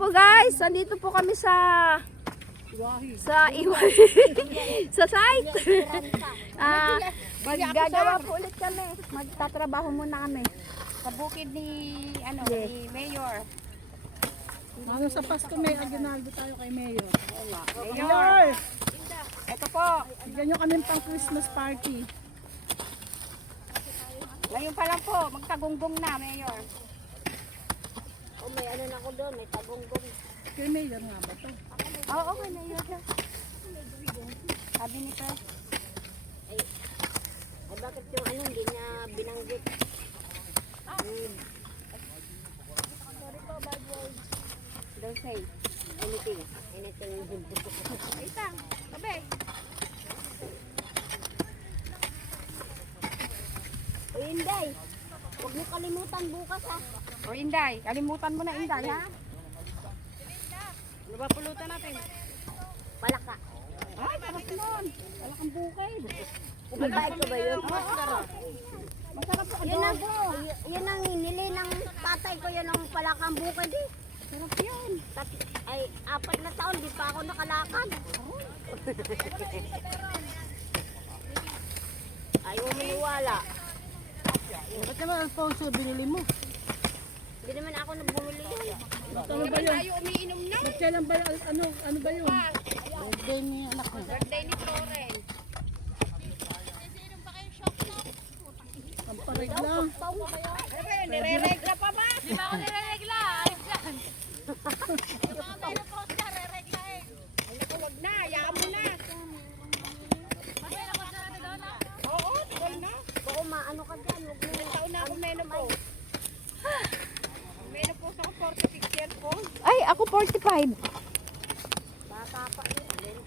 po guys, andito po kami sa Iwahi. Sa site. Maggagawa po ulit kami. Magtatrabaho muna kami. Sa bukid ni ni Mayor. Ano sa Pasko may aginaldo tayo kay Mayor. Mayor! Ito po. Bigyan nyo kami pang Christmas party. Ngayon pa lang po, magtagunggong na, Mayor. May ano na ko doon, may tagonggong. Kay Mayor nga ba to? Oo, okay, Mayor siya. Sabi ni Pres. Ay bakit yung ano hindi niya binanggit? Don't say. Anything. Anything. Wait lang. Tabi. O Inday, huwag mo kalimutan bukas ha. O Inday, kalimutan mo na Inday, ha? Ano ba pulutan natin? Palaka. Ay, sarap nun. Wala kang bukay. Magbayad ko ba yun? Masarap po. Yun ang nili ng tatay ko, yun ang palakang bukid eh. Sarap yun. Ay, 4 na taon, di pa ako nakalakad. Ayaw maniwala. Ba't naman Alfonso binili mo? Hindi naman ako nagbumili yun. Ano ba yun? Tayo umiinom na. Ba't kailan ba yun? Ano ba yun? Birthday ni anak mo. Birthday ni Florence. Ang paregla. Nire-regla pa ba? Di ba ako nireregla? Ayos yan. Yung mga menopause na, reregla eh. Ay, naku, wag na. Hayaan mo na. Mas menopause na natin doon na. Oo, tuloy na. Baka maano ka dyan, huwag mo. Ilang taon na ako menopause. Menopause ako 46 years old. Ay, ako 45. Bata pa yun.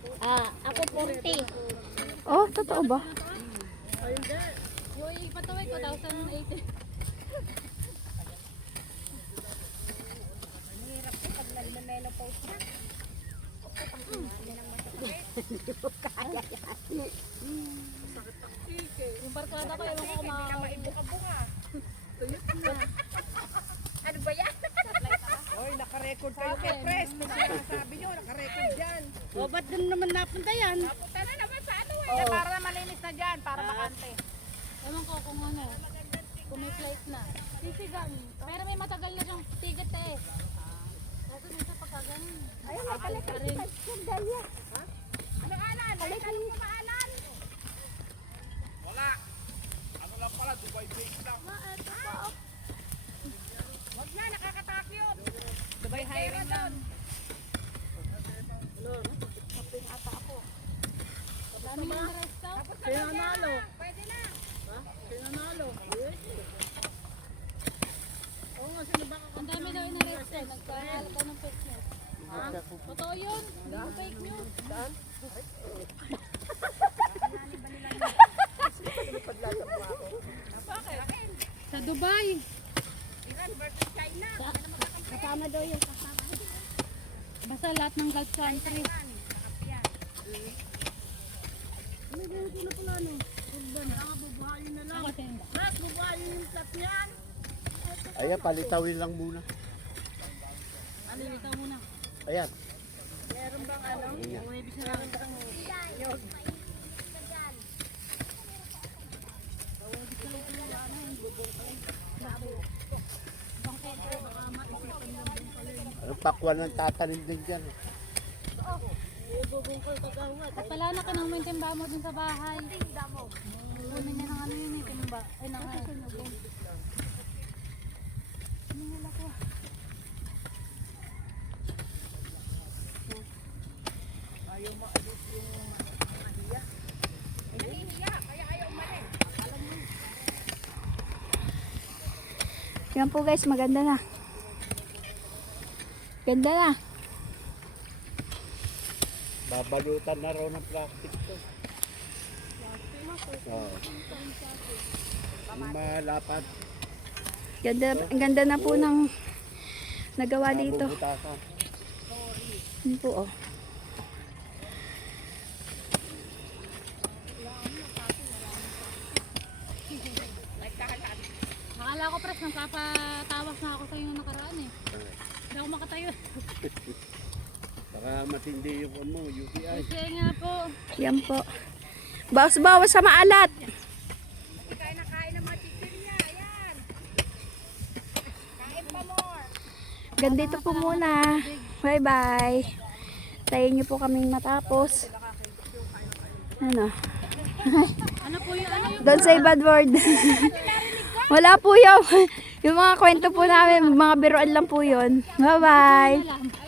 Ako 40. Oh, totoo ba? Yung ipatuloy ko, 2018. Mahirap po pag nag-menopause na. Yung barkada ko, ewan ko Hindi na kumakain. maibuka-buka. Ano ba yan? Hoy, naka-record kayo kay Pres. Kung sinasabi nyo, naka-record dyan. O, ba't dun naman napunta yan? Napunta na naman sa ano eh. Para na malinis na dyan, para bakante. Ewan ko kung ano, kung may flight na. Sisigan. Pero may matagal na siyang tigat eh. Kasi minsan pagkaganon. Ayun, may palakay rin. sa sandalya. Ano alan? Ay, tanong mo maalan? Wag na, nakakatakot. Dubai hiring lang. Dami ng rest daw. Kaya nanalo. Pwede na. Kaya nanalo. Oo nga, sino ba Ang dami daw in-arrest eh. Nagkahalat daw ng fake news. Totoo yun. Hindi yung fake news. Sa Dubai. Iran versus China. Kasama daw yung kasama. Basta lahat ng Gulf country. Ano ba yung pala no? Urban, bubuhayin na lang. Ako tinda. Mas, bubuhayin yung plat niyan. Ayan, palitawin lang muna. Alilitaw muna. Ayan. Meron bang ano? May ibig na lang ang yog. Anong pakwan ng tatanim din dyan? At pala na kinang timba mo dun sa bahay. Kunin niya ng ano yun eh, timba. Ay, ng ano. Yan po guys, maganda na. Ganda na. Babalutan na raw ng plastic to. Oo. Yung malapad. Ganda, ang ganda na po ng nagawa dito. Nabubutasan. Yan po oh. Akala ko pres, nagpapatawas na ako sa inyo nakaraan eh. Hindi ako makatayo. Baka matindi yung mo, UTI. Kasi nga po. Yan po. Bawas-bawas sa maalat. Kain na kain ng mga chichirya. Ayan. Kain pa more. Ganito po muna. Bye-bye. Tayin niyo po kaming matapos. Ano? Ano po yung ano yung Don't say bad word. Wala po yung mga kwento po namin. Mga biruan lang po yun. Bye-bye. alam?